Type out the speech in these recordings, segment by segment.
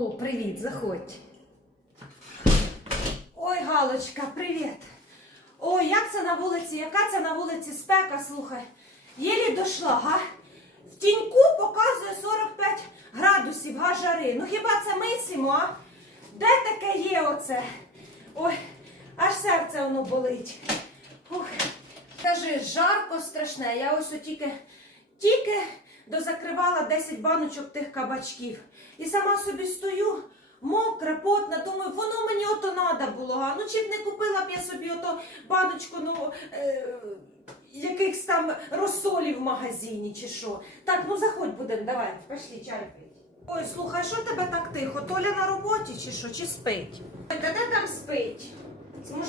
О, привіт, заходь. Ой, Галочка, привіт. Ой, як це на вулиці, яка це на вулиці спека, слухай. Єлі дошла, га? В тіньку показує 45 градусів га жари. Ну хіба це мислимо, а? Де таке є оце? Ой, аж серце воно болить. Ух. Кажи, жарко страшне. Я ось тільки, тільки дозакривала 10 баночок тих кабачків. І сама собі стою, мокра, потна, думаю, воно мені ото надо було. А? Ну чи б не купила б я собі ото баночку, ну. Е- Якихось там розсолів в магазині чи що. Так, ну заходь будемо, давай, пішли чай пить. Ой, слухай, що тебе так тихо? Толя на роботі чи що, чи спить? Та де там спить? На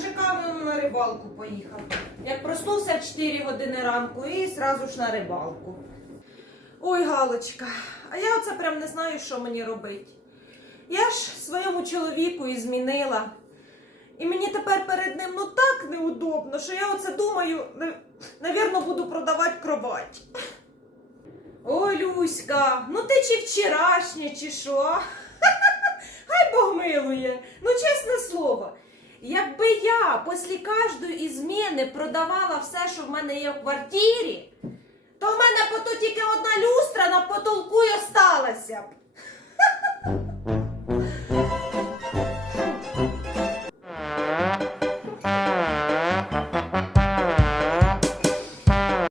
рибалку поїхав. Як проснувся в 4 години ранку і зразу ж на рибалку. Ой, Галочка, а я оце прям не знаю, що мені робити. Я ж своєму чоловіку і змінила. І мені тепер перед ним ну так неудобно, що я оце думаю, на- навірно, буду продавати кровать. Ой, Люська, ну ти чи вчорашня, чи що? Хай Бог милує. Ну, чесне слово. Якби я після кожної зміни продавала все, що в мене є в квартирі, то в мене поту тільки одна люстра на потолку і осталася б.